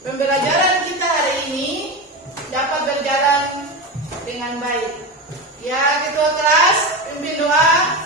pembelajaran kita hari ini dapat berjalan dengan baik. Ya, ketua kelas, pimpin doa.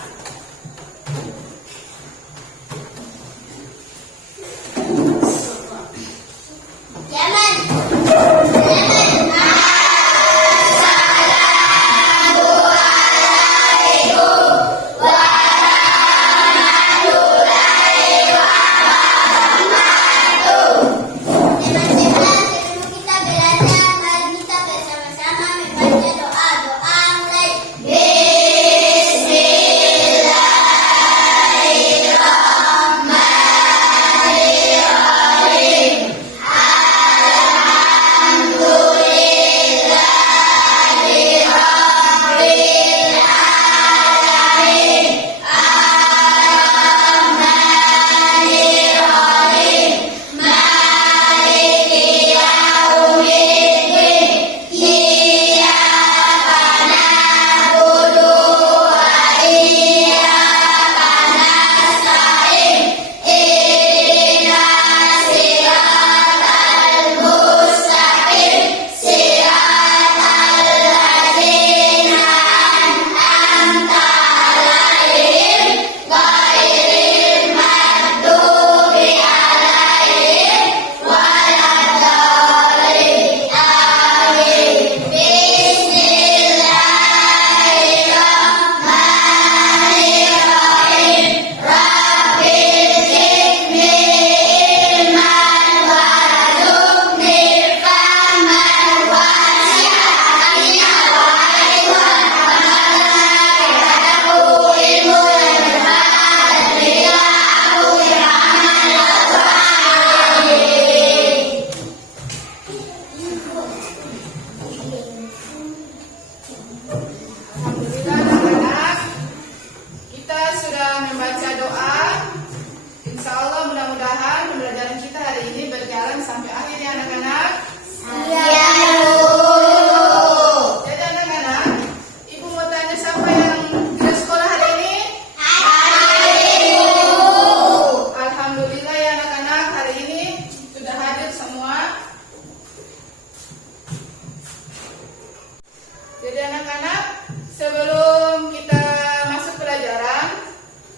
Jadi anak-anak, sebelum kita masuk pelajaran,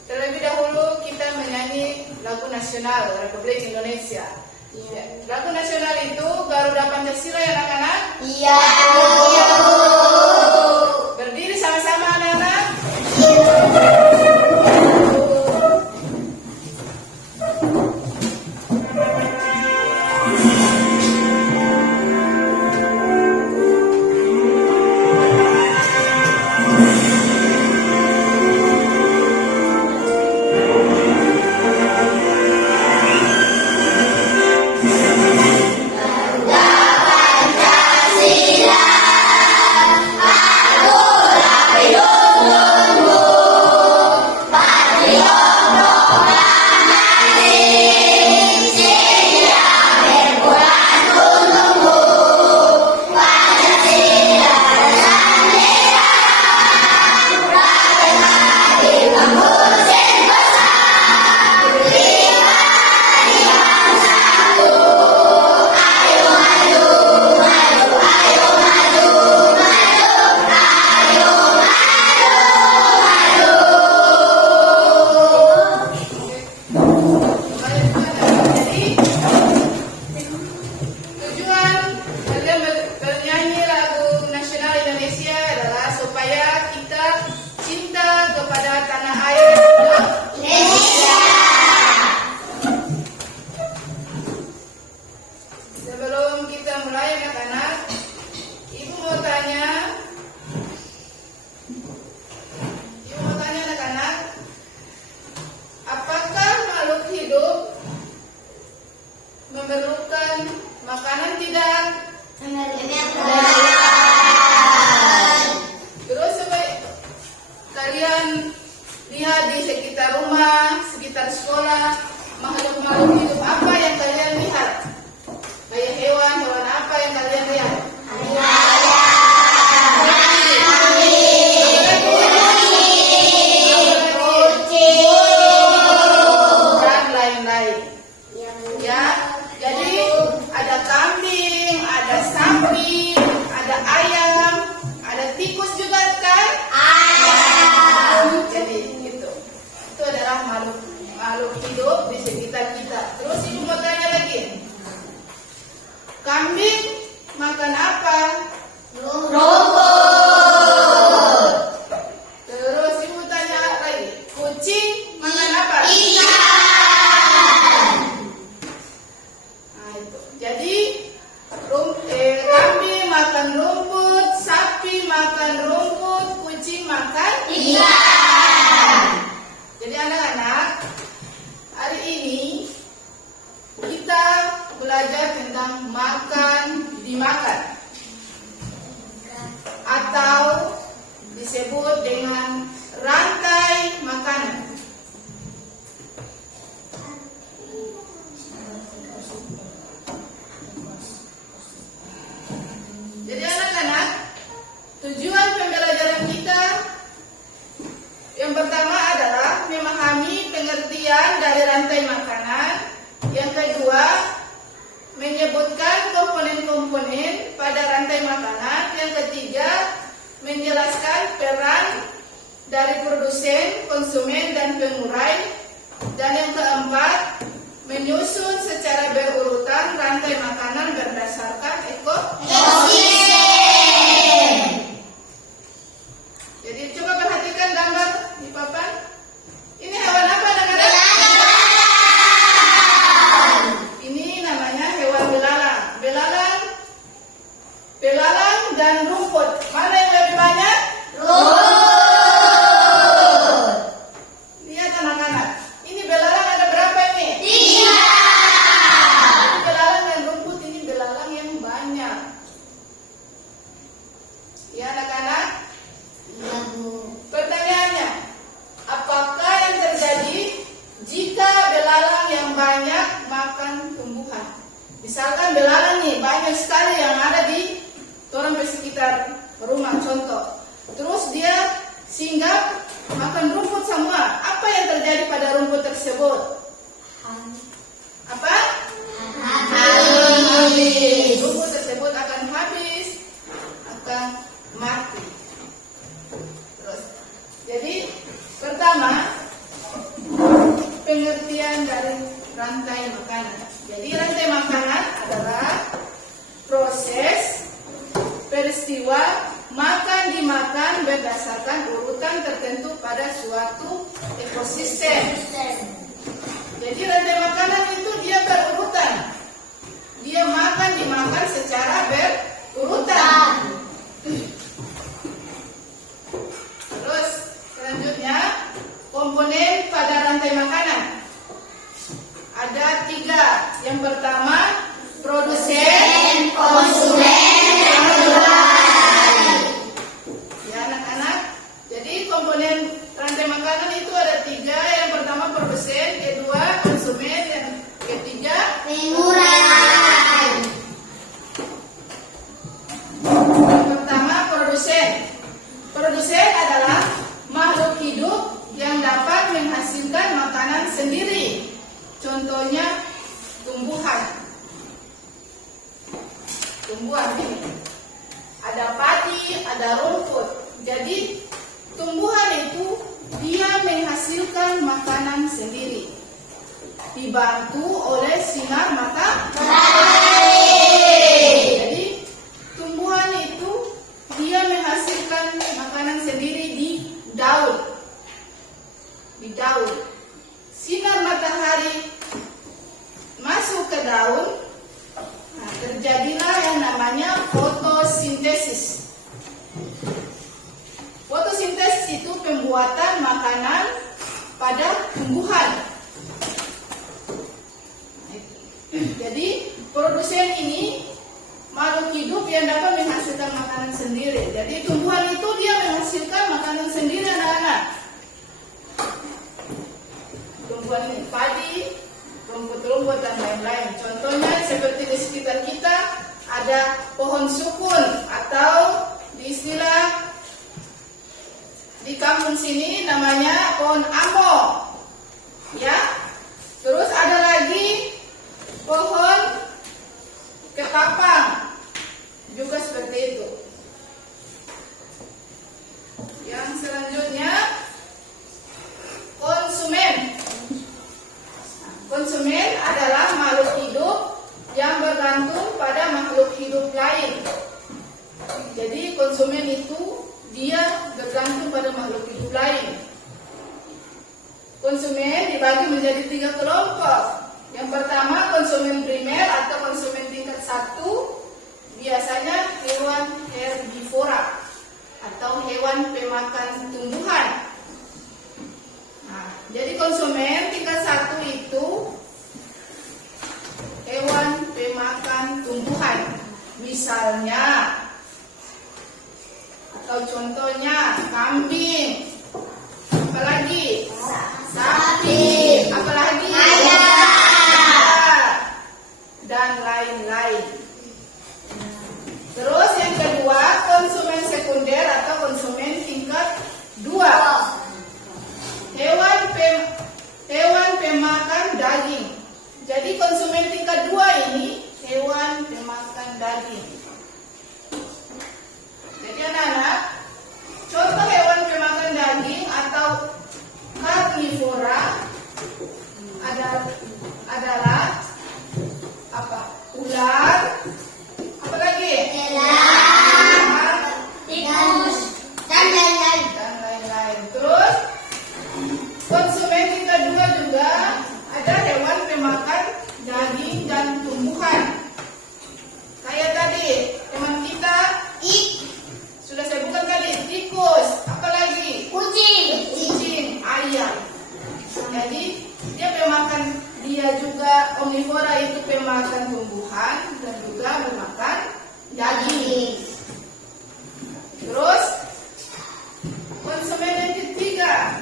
terlebih dahulu kita menyanyi lagu nasional Republik Indonesia. Ya. Lagu nasional itu Garuda Pancasila ya anak-anak? Iya. Berdiri sama-sama anak-anak. Memerlukan makanan tidak? Terus kalian lihat di sekitar rumah, sekitar sekolah, makhluk-makhluk hidup apa yang kalian lihat? Kayak hewan apa yang kalian lihat? Dan lain-lain. Ya, jadi ada sekitar kita. Terus ibu mau tanya lagi, kambing makan apa? Rumput. Terus ibu tanya lagi, kucing makan apa? Ikan. Nah, itu. Jadi kambing makan rumput, sapi makan rumput, kucing makan Ikan. Jadi anak-anak, hari ini kita belajar tentang makan dimakan atau disebut dengan rantai makanan. Jadi anak-anak, tujuan pembelajaran kita yang pertama adalah memahami pengertian dari rantai makanan. Yang kedua, menyebutkan komponen-komponen pada rantai makanan. Yang ketiga, menjelaskan peran dari produsen, konsumen, dan pengurai. Dan yang keempat, menyusun secara berurutan rantai makanan berdasarkan Ekosistem. Jadi coba perhatikan gambar di papan. Ini hewan apa anak-anak? Ini namanya hewan belalang. Belalang dan rumput. Mana yang lebih banyak? Rumput. Lihat anak-anak. Ini belalang ada berapa ini? 3. Ini belalang dan rumput, ini belalang yang banyak. Ya anak-anak. Pertanyaannya, apakah yang terjadi jika belalang yang banyak makan tumbuhan? Misalkan belalang nih banyak sekali yang ada di orang sekitar rumah contoh. Terus dia singgah makan rumput semua. Apa yang terjadi pada rumput tersebut? Apa? Habis. Rumput tersebut akan habis, akan mati. Terus, jadi pertama pengertian dari rantai makanan. Jadi rantai makanan adalah proses peristiwa makan dimakan berdasarkan urutan tertentu pada suatu ekosistem. Jadi rantai makanan itu dia berurutan. Dia makan dimakan secara berurutan. Terus selanjutnya komponen pada rantai makanan ada 3. Yang pertama produsen, konsumen, dan pengurai. Ya anak-anak. Jadi komponen rantai makanan itu ada 3. Yang pertama produsen, kedua konsumen, dan ketiga Pengurai. yang pertama produsen. Produsen adalah makhluk hidup yang dapat menghasilkan makanan sendiri. Contohnya tumbuhan. Tumbuhan ini ada padi, ada rumput. Jadi tumbuhan itu dia menghasilkan makanan sendiri, dibantu oleh sinar matahari. Jadi tumbuhan itu dia menghasilkan makanan sendiri di daun. Di daun. Sinar matahari masuk ke daun, nah, terjadilah yang namanya fotosintesis. Fotosintesis itu pembuatan makanan pada tumbuhan. Jadi produsen ini makhluk hidup yang dapat menghasilkan makanan sendiri. Jadi tumbuhan itu dia menghasilkan makanan sendiri anak-anak. Tumbuhan ini padi, rumput-rumput dan lain-lain. Contohnya seperti di sekitar kita ada pohon sukun atau di istilah di kampung sini namanya pohon amo. Ya. Terus ada lagi pohon ketapang. Juga seperti itu. Yang selanjutnya konsumen. konsumen adalah makhluk hidup yang bergantung pada makhluk hidup lain. Jadi konsumen itu dia bergantung pada makhluk hidup lain. Konsumen dibagi menjadi 3 kelompok. Yang pertama konsumen primer atau konsumen tingkat 1, biasanya hewan herbivora atau hewan pemakan tumbuhan. Nah, jadi konsumen tingkat 1 itu hewan pemakan tumbuhan. Misalnya atau contohnya kambing, apalagi sapi, apalagi dan lain-lain. Terus yang kedua konsumen sekunder atau konsumen tingkat 2, hewan pemakan daging. Jadi konsumen tingkat 2 ini hewan pemakan daging. Jadi anak-anak, contoh hewan pemakan daging atau karnivora adalah apa? Ular, apa lagi? Tikus, dan lain-lain. Dan lain-lain. Terus konsumen tingkat 2 juga ada hewan pemakan daging dan tumbuhan. Kayak tadi teman kita sudah saya bukan tadi, tikus, apalagi kucing, ayam. Jadi dia juga omnivora, itu pemakan tumbuhan dan juga memakan daging. Terus konsumen yang ketiga,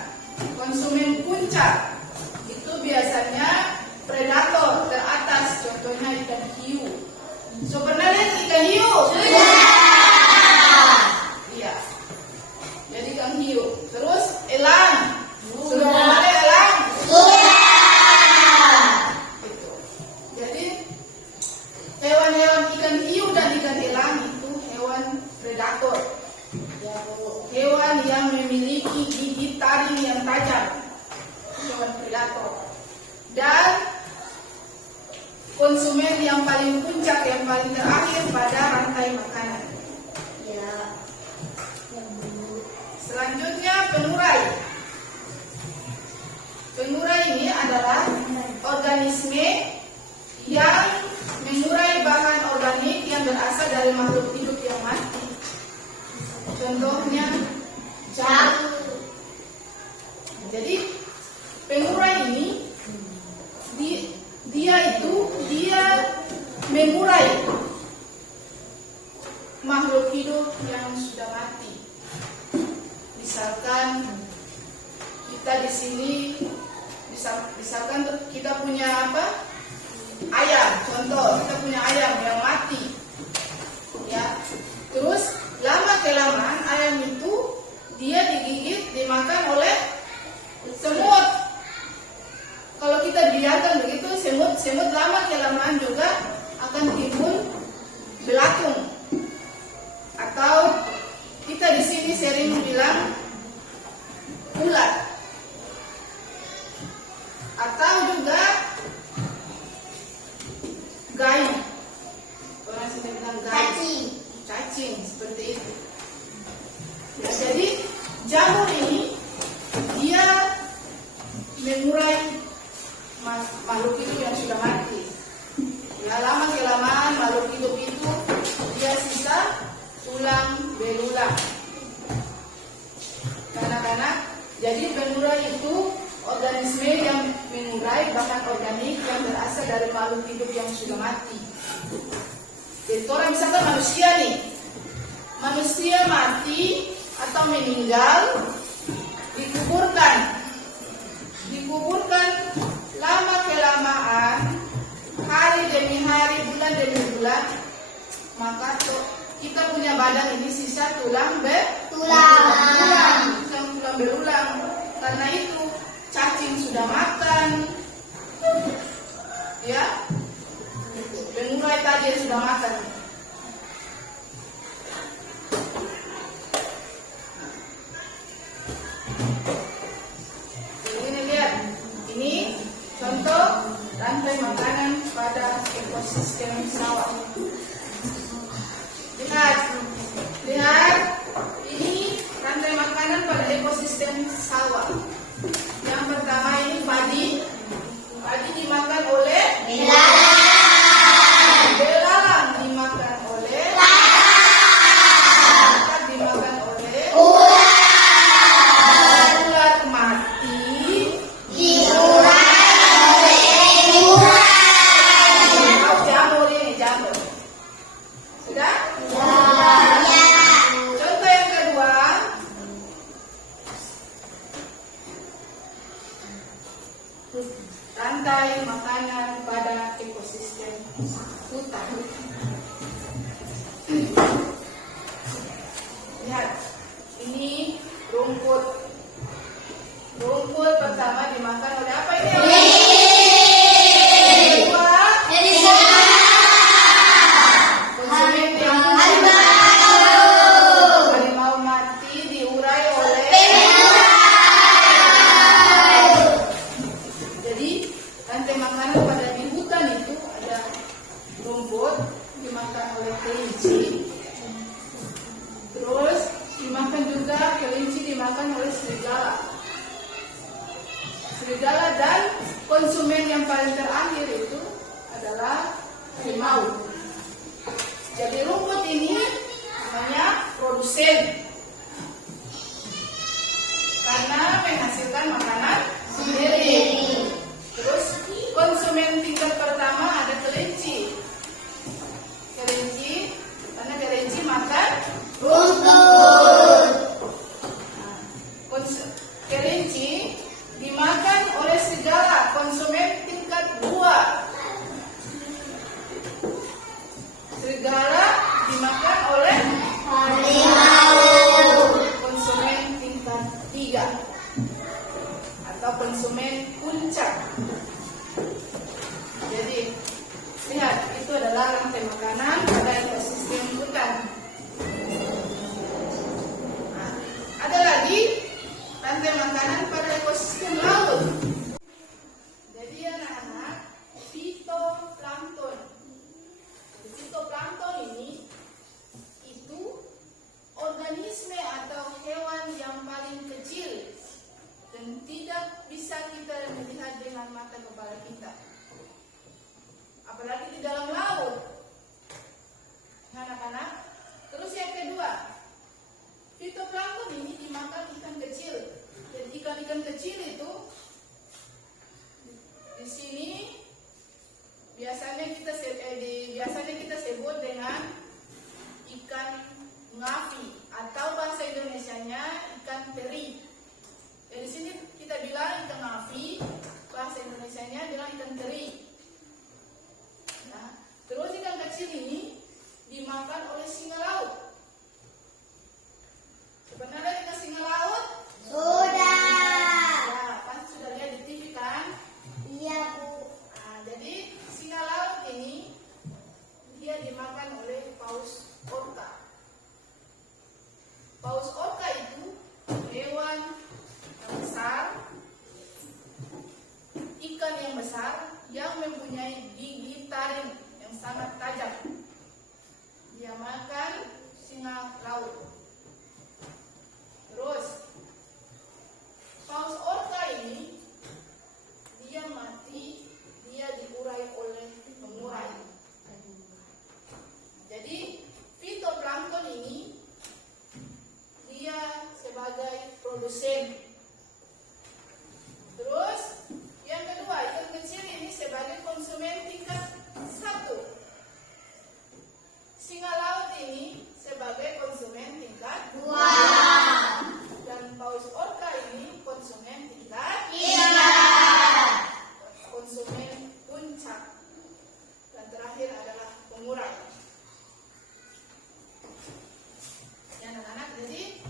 konsumen puncak, itu biasanya predator teratas, contohnya ikan hiu. So, pernah lihat ikan hiu? Iya. Jadi ikan hiu. Terus elang. Sudah pernah lihat elang? Gitu. Jadi hewan-hewan ikan hiu dan ikan elang itu hewan predator. Hewan yang memiliki gigi taring yang tajam. Hewan predator. Dan konsumen yang paling puncak, yang paling terakhir pada rantai makanan. Selanjutnya pengurai. Pengurai ini adalah organisme yang mengurai bahan organik yang berasal dari makhluk hidup yang mati. Contohnya jamur. Jadi pengurai ini dia mengurai makhluk hidup yang sudah mati. Misalkan kita di sini, misalkan kita punya apa? Ayam, contoh kita punya ayam yang mati, ya. Terus lama kelamaan ayam itu dia digigit, dimakan oleh semut. Kalau kita biarkan begitu, semut lama kelamaan juga akan timbul belatung. Atau kita di sini sering bilang ulat. Atau juga gayu. Orang sini bilang gayu. Cacing seperti itu. Ya, jadi jamur ini dia mengurai makhluk hidup yang sudah mati. Ya, lama kelamaan makhluk hidup itu dia sisa tulang belulang. Anak-anak, jadi pengurai itu organisme yang mengurai bahan organik yang berasal dari makhluk hidup yang sudah mati. Jadi orang misalkan manusia nih, manusia mati atau meninggal, dikuburkan lama kelamaan, hari demi hari, bulan demi bulan, maka kita punya badan ini sisa tulang berulang. Karena itu cacing sudah makan, ya, pengurai tadi yang sudah makan. Ini lihat, ini contoh pada ekosistem sawah. Lihat, ini rantai makanan pada ekosistem sawah. Yang pertama ini padi. Padi dimakan oleh belalang, dimakan oleh dimakan oleh ulat mati. Jamur ini, jamur. Sudah? Contoh yang kedua, rantai makanan pada ekosistem hutan. Lihat, ini rumput. Rumput pertama dimakan oleh apa ini? Kedua, konsumen harimau mati diurai oleh. Jadi rantai makanan pada di hutan itu ada rumput dimakan oleh kelinci, terus dimakan juga kelinci dimakan oleh serigala dan konsumen yang paling terakhir itu adalah harimau. Jadi rumput ini namanya produsen karena menghasilkan makanan sendiri. Terus konsumen tingkat pertama ada kelinci. Karena kelinci makan rumput. Kelinci dimakan oleh serigala, konsumen tingkat 2. Serigala dimakan oleh Harimau. konsumen tingkat 3 atau konsumen puncak. Jadi lihat, itu adalah rantai makanan pada ekosistem hutan. Nah, ada lagi rantai makanan pada ekosistem laut. Jadi anak-anak, fitoplankton. Fitoplankton ini itu organisme atau hewan yang paling kecil dan tidak bisa kita melihat dengan mata kepala kita, apalagi di dalam laut, anak-anak. Terus yang kedua, fitoplankton ini dimakan ikan kecil. Dan ikan-ikan kecil itu di sini biasanya kita sebut dengan ikan ngapi atau bahasa Indonesianya ikan teri. Dan di sini kita bilang ikan ngapi, bahasa Indonesianya bilang ikan teri. Nah, terus ikan kecil ini dimakan oleh singa laut. Pernah lihat ikan singa laut? Sudah. Ya, pasti sudah lihat di TV kan? Iya, Bu. Nah, jadi singa laut ini dia dimakan oleh paus orca. Paus orca itu hewan yang besar, ikan yang besar yang mempunyai gigi taring yang sangat tajam. Dia makan singa laut. Terus paus orca ini dia mati, dia diurai oleh pengurai. Jadi fitoplankton ini dia sebagai produsen. Terus yang kedua, ikan kecil ini sebagai konsumen tingkat 1. Singa laut ini sebagai konsumen tingkat 2. Dan paus orca ini konsumen tingkat 3. Konsumen puncak. Dan terakhir adalah pengurai. Ya anak-anak, jadi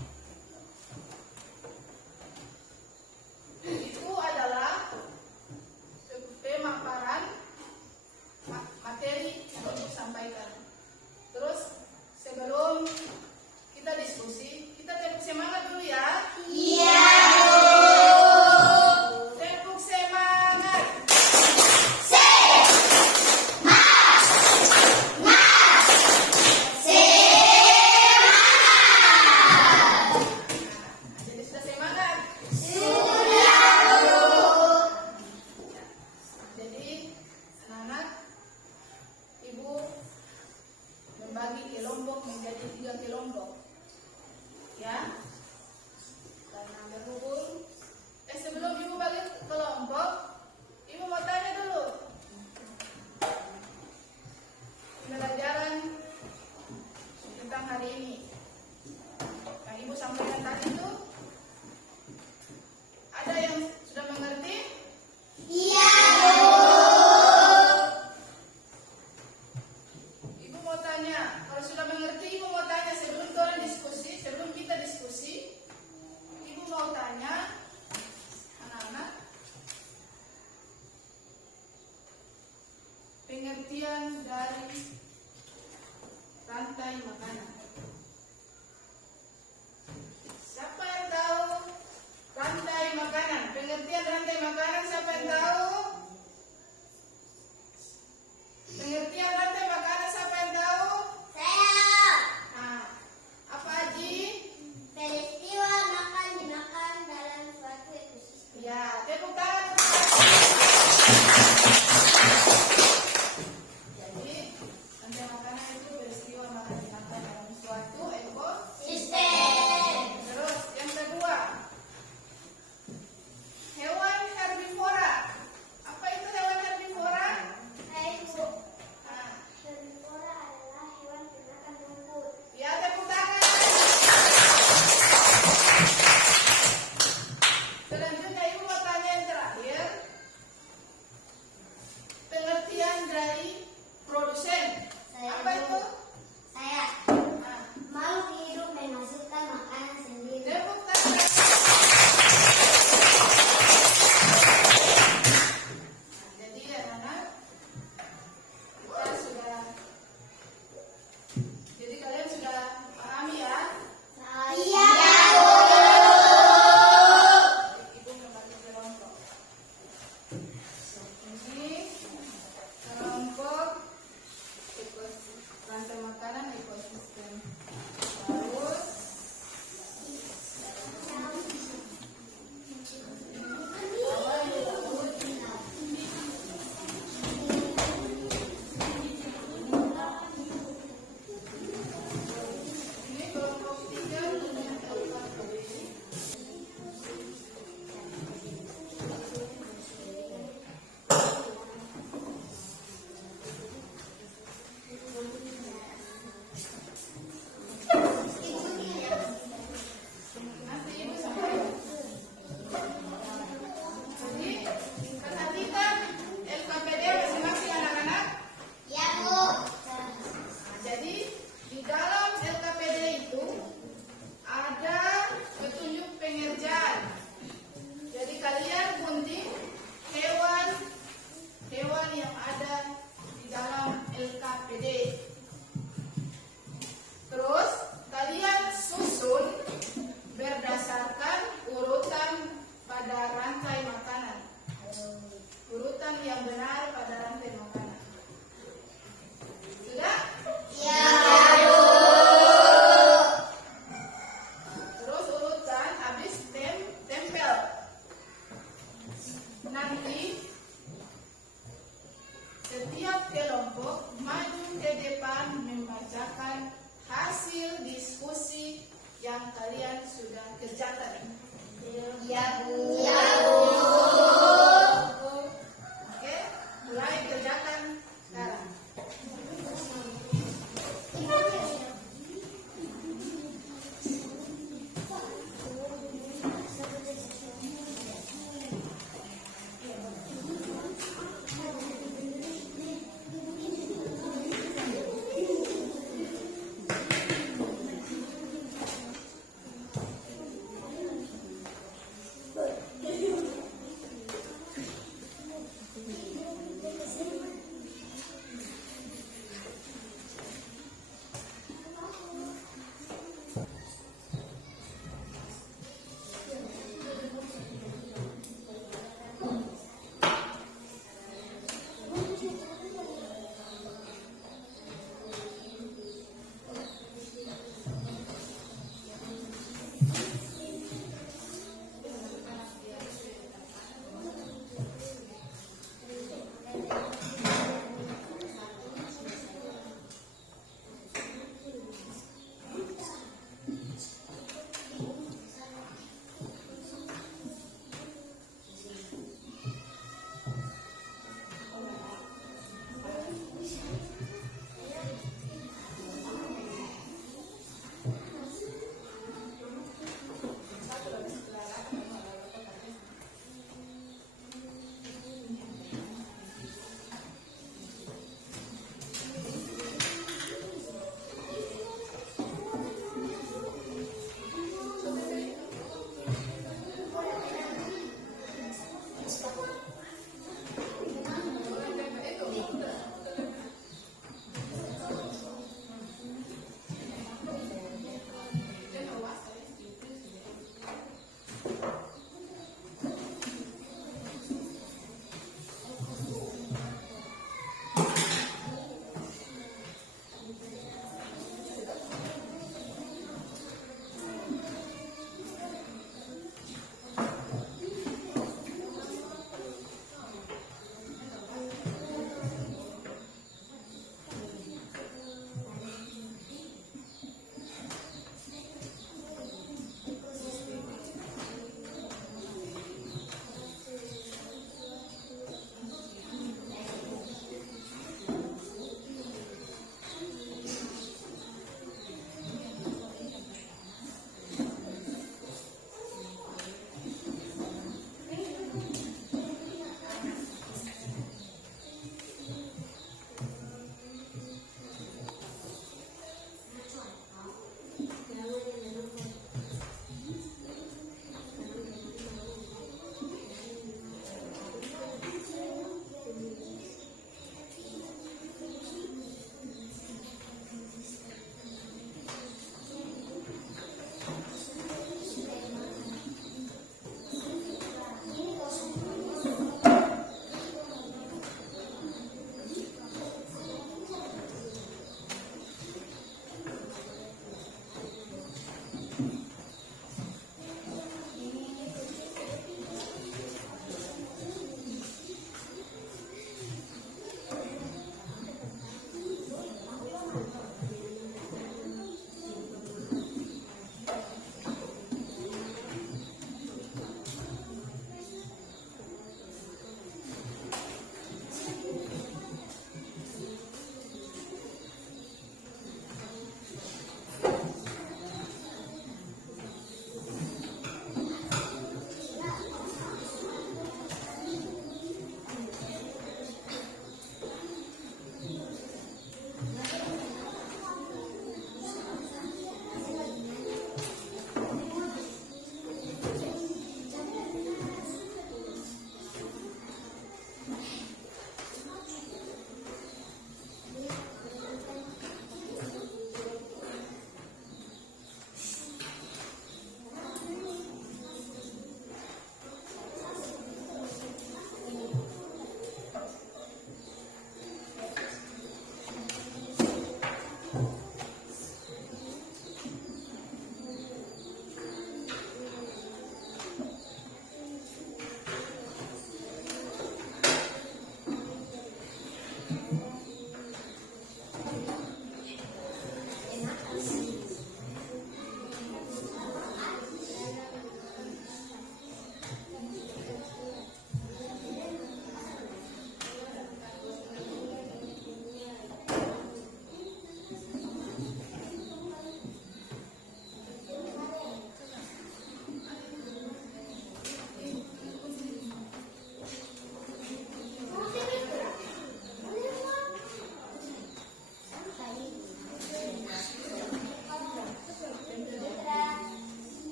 itu adalah pemaparan materi yang untuk sampaikan. Terus sebelum kita diskusi, kita tepuk semangat dulu ya. Iya. Tepuk semangat. pengertian dari rantai makanan. Siapa yang tahu rantai makanan? Pengertian rantai makanan siapa yang tahu? Pengertian rantai makanan siapa yang tahu? Saya. Nah, apa Aji? Peristiwa makan dimakan dalam suatu ekosistem. Ya, tepuk tangan. Jadi, rantai makanan itu peristiwa makan dimakan dalam suatu Sistem. Terus yang kedua, hewan herbivora. Apa itu hewan herbivora? Ibu. Nah, Herbivora adalah hewan pemakan rumput. ya tepuk tangan. Selanjutnya ibu mau tanya yang terakhir. Pengertian dari produsen. Apa itu? Saya. Nah, Makhluk hidup menghasilkan makanan sendiri. tepuk tangan. Nah, jadi anak-anak, kita sudah, jadi kalian sudah pahami ya? Iya. Ibu kembali ke kelompok. Ini kelompok rantai makanan ekosistem. Terus ini kelompok 3 dengan LKPD. Nanti ibu sampaikan. Jadi perhatikan LKPD masing-masing anak-anak. Ya, Bu. Nah, jadi di dalam LKPD itu ada petunjuk pengerjaan. Jadi kalian gunting hewan yang ada di dalam LKPD. Terus kalian susun berdasarkan urutan pada rantai makanan. Urutan yang benar pada rantai makanan. Sudah? Ya, Terus urutan habis tempel. Nanti setiap kelompok maju ke depan membacakan hasil diskusi yang kalian sudah kerjakan. Ya, Bu. Oke, mulai kerjakan sekarang.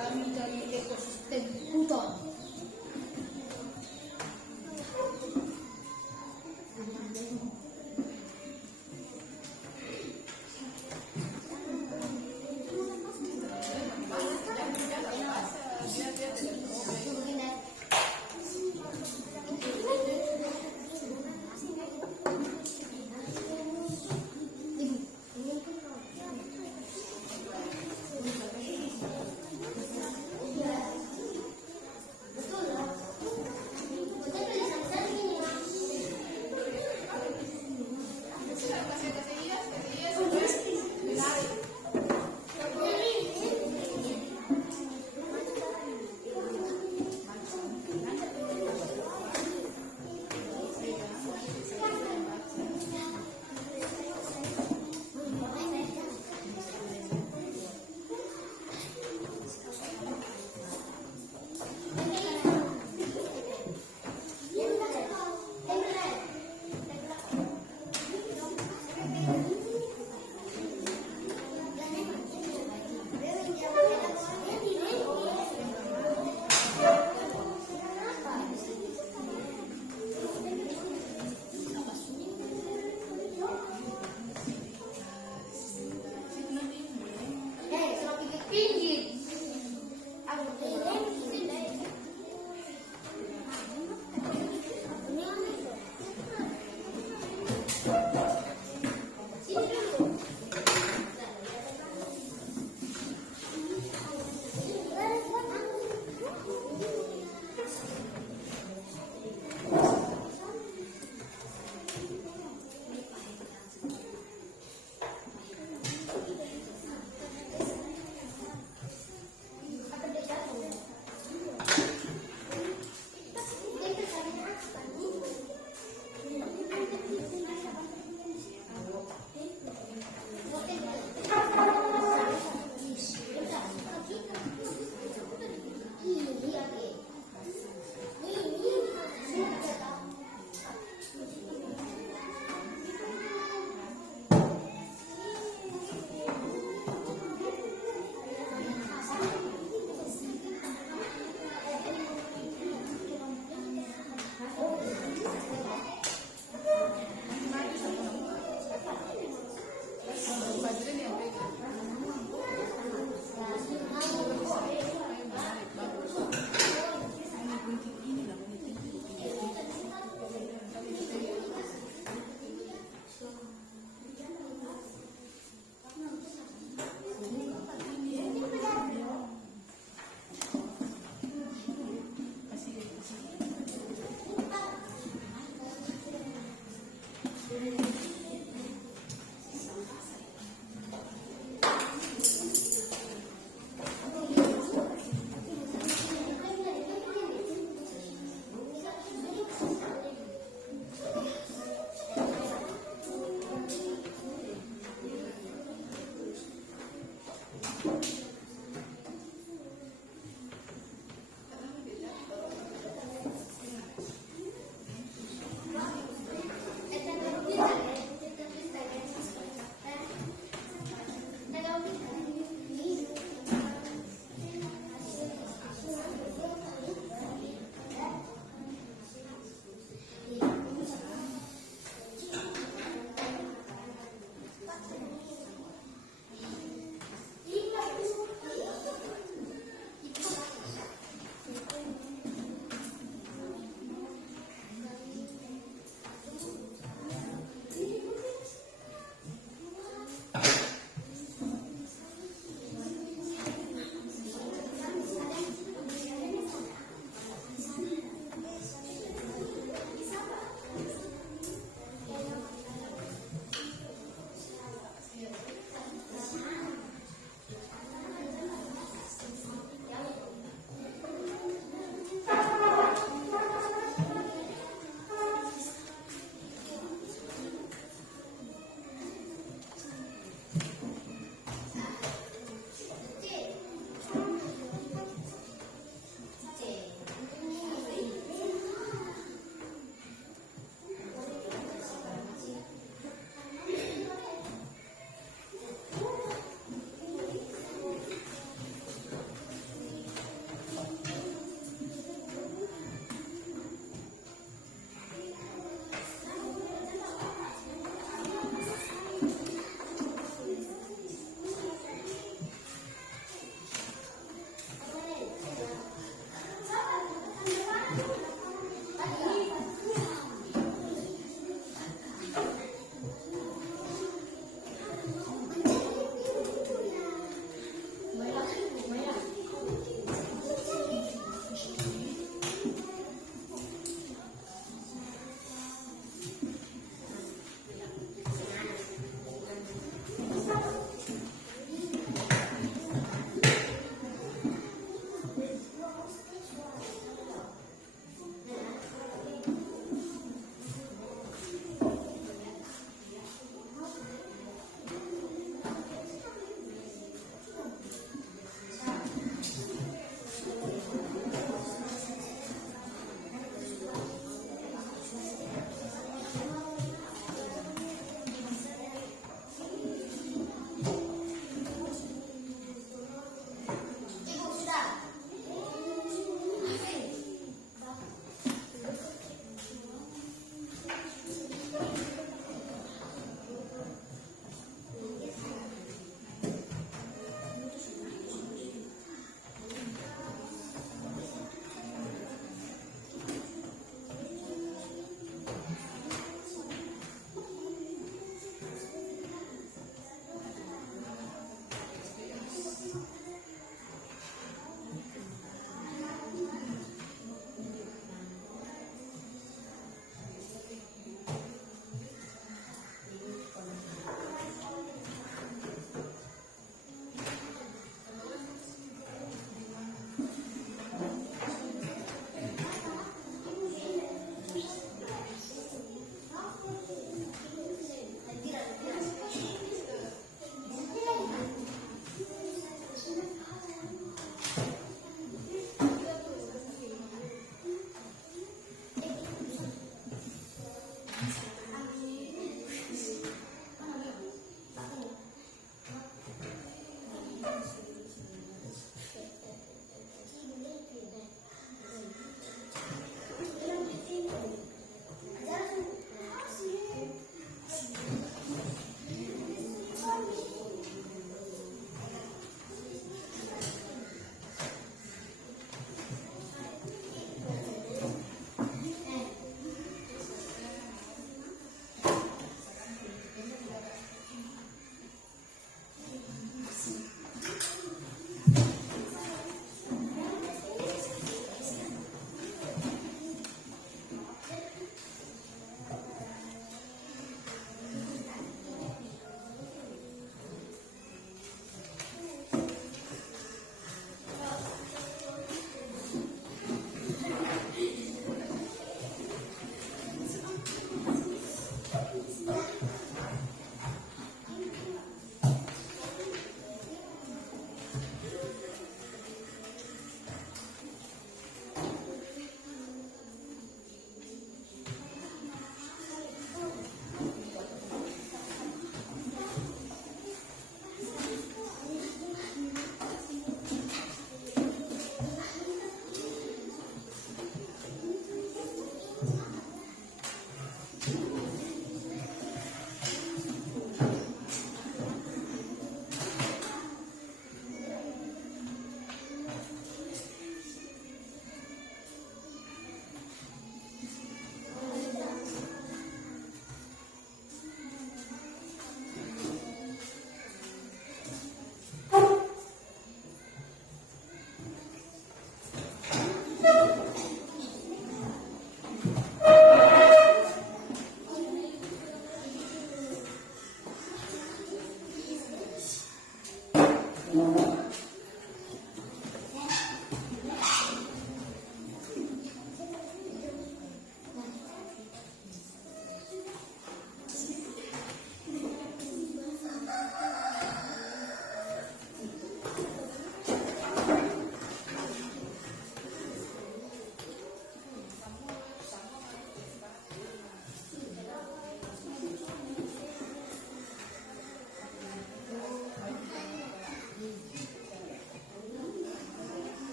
Kami dari ekosistem hutan.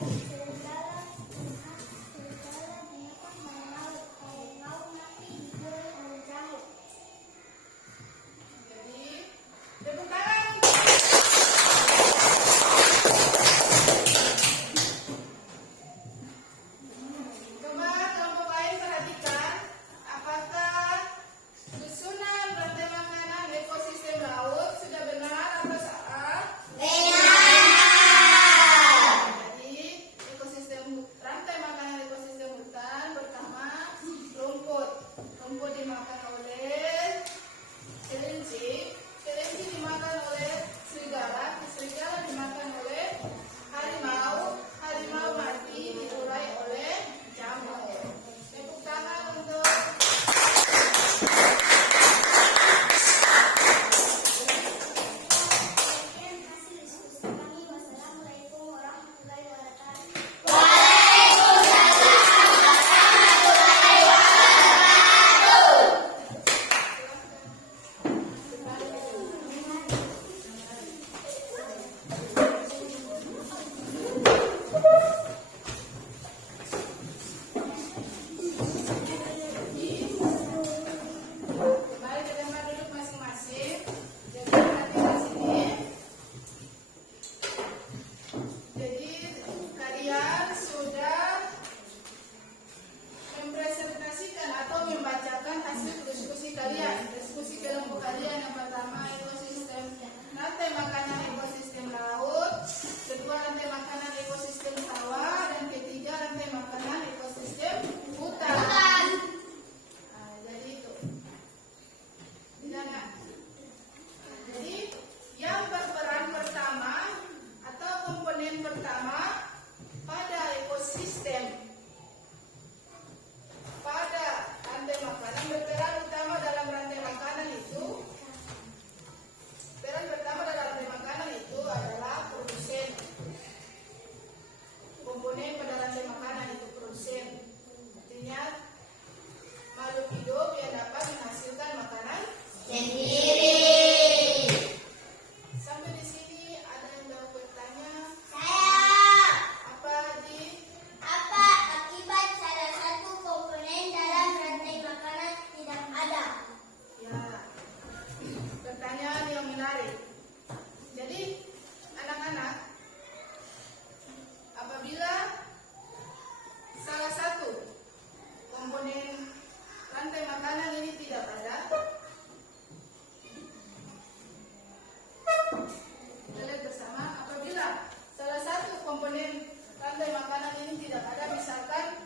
Serigala dimakan oleh laut. Harimau mati digoreng oleh jahe. Jadi, tepuk tangan. Coba kelompok lain perhatikan, apakah susunan rantai makanan ekosistem laut sudah benar atau salah? Jadi, rantai makanan ekosistem hutan pertama rumput. Rumput dimakan oleh kelinci, kelinci dimakan oleh serigala, serigala dimakan oleh harimau, harimau mati diurai oleh jamur. Tepuk tangan untuk Sekian hasil diskusi kami. Wassalamualaikum warahmatullahi wabarakatuh. kembali ke tempat duduk masing-masing. Jadi perhatikan sini. Jadi kalian sudah mempresentasikan atau membacakan hasil diskusi kalian. Diskusi kelompok kalian yang pertama ekosistem rantai makanan ekosistem laut, kedua rantai makanan ekosistem sawah, dan ketiga rantai makanan ekosistem hutan. Nah, jadi itu. Tidak. Jadi yang berperan pertama atau komponen pertama pada ekosistem pada rantai makanan, berperan utama dalam rantai makanan itu, peran pertama dalam rantai makanan itu adalah produsen. Komponen pada rantai makanan itu produsen. Artinya makhluk hidup yang dapat menghasilkan makanan sendiri. Sampai di sini ada yang mau bertanya? Apa, Haji? Apa akibat salah satu komponen dalam rantai makanan tidak ada? Ya, pertanyaan yang menarik. Jadi, anak-anak, apabila salah satu komponen rantai makanan ini tidak ada, kita lihat bersama. Apabila salah satu komponen rantai makanan ini tidak ada, misalkan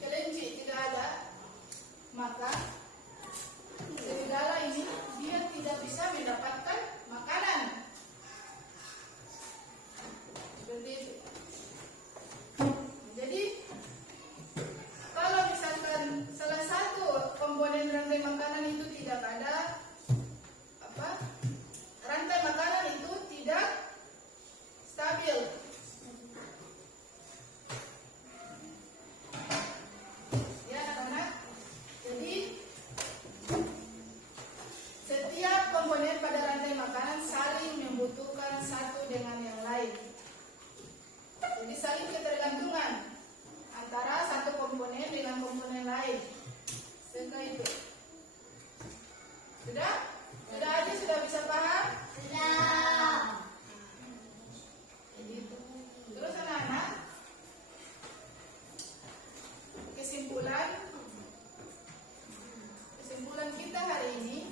kelinci tidak ada, maka serigala ini dia tidak bisa mendapatkan makanan. Seperti itu. Jadi kalau misalkan salah satu komponen rantai makanan itu tidak ada, rantai makanan itu tidak stabil. Ya anak-anak. Jadi setiap komponen pada rantai makanan saling membutuhkan satu dengan yang lain. Jadi saling ketergantungan antara satu komponen dengan komponen lain. Seperti itu. Sudah? Sudah aja sudah bisa paham? Sudah. Jadi itu. Terus anak-anak, kesimpulan kita hari ini,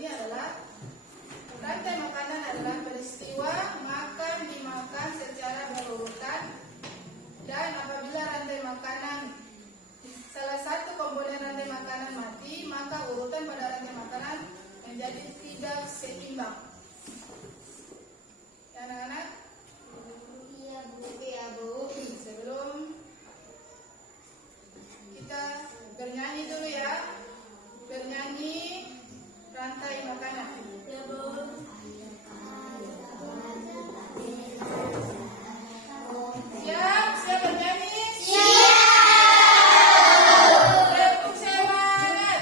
adalah rantai makanan adalah peristiwa makan dimakan secara berurutan, dan apabila rantai makanan salah satu komponen rantai makanan mati, maka urutan pada rantai makanan menjadi tidak seimbang. Ya, anak-anak? Iya, Bu. Iya, Bu. Sebelum kita bernyanyi dulu ya. Bernyanyi rantai makanan. Ya, Bu. Siap? Siap bernyanyi? Tepuk semangat.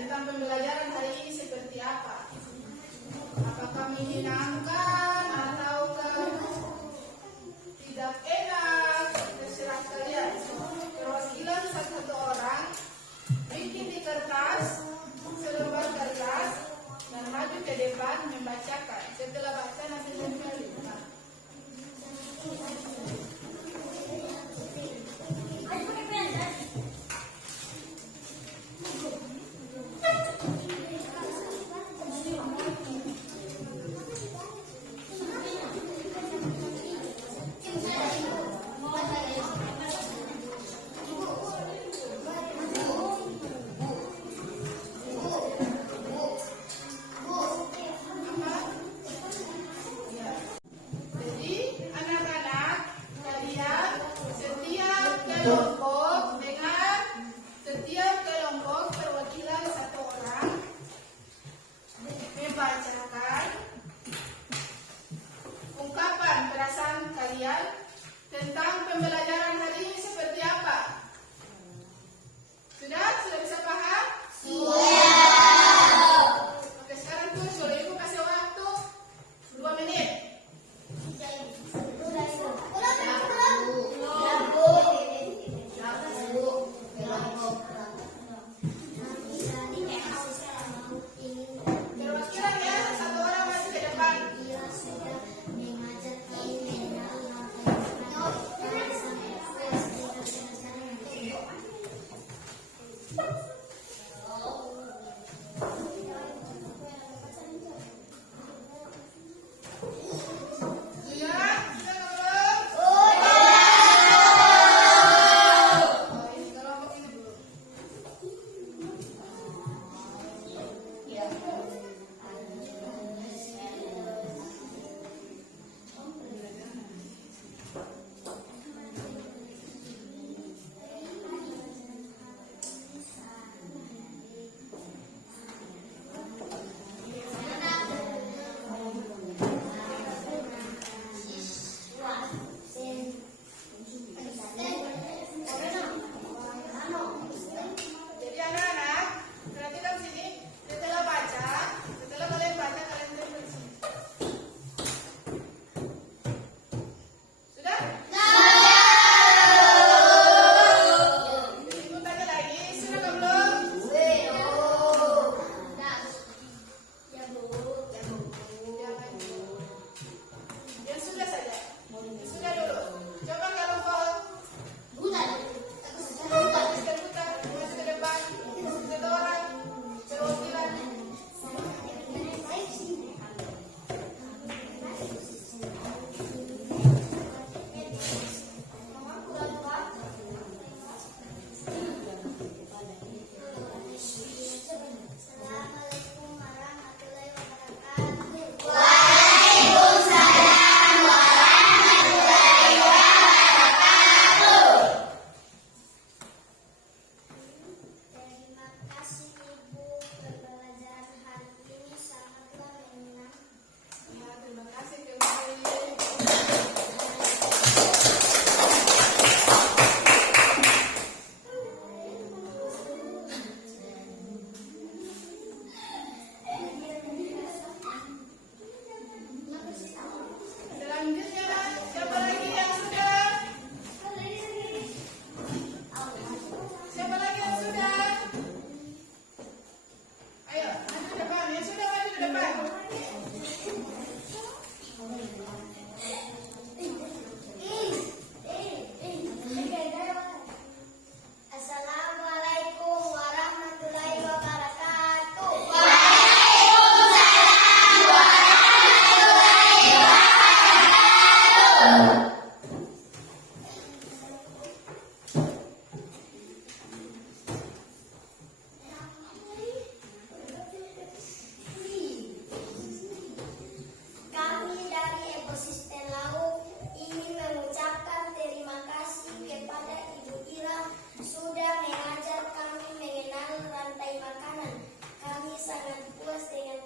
tentang pembelajaran hari ini seperti apa? Apakah menyenangkan ataukah tidak enak? Terserah kalian. Perwakilan satu orang bikin di kertas, selembar kertas, dan maju ke depan membacakan. Setelah baca nanti kembali. Jadi anak-anak kalian setiap kelompok perwakilan satu orang membacakan ungkapan perasaan kalian tentang pembelajaran hari ini seperti apa? Sudah bisa paham? Oke, sekarang tuh suruh ibu kasih waktu 2 menit. Perwakilan ya, satu orang maju ke depan. Sudah? Sudah belum? Oh, ini kelompok ini belum. Jadi anak-anak, perhatikan sini. Setelah kalian baca, kalian terima di sini. Sudah? Ibu tanya lagi, sudah belum? Jangan. Yang sudah saja. Yang sudah dulu. Coba kelompok putar, maju ke depan, satu orang perwakilan. Assalamualaikum warahmatullahi wabarakatuh. Terima kasih Ibu, pembelajaran hari ini sangatlah menyenangkan. Ya, terima kasih kembali. Selanjutnya, siapa lagi yang sudah? Siapa lagi yang sudah? Ayo, maju ke depan. Yang sudah maju ke depan. Assalamualaikum warahmatullahi wabarakatuh. Kami dari Ekosistem Laut ingin mengucapkan terima kasih kepada Ibu Ira sudah mengajar kami mengenal rantai makanan. Kami sangat puas dengan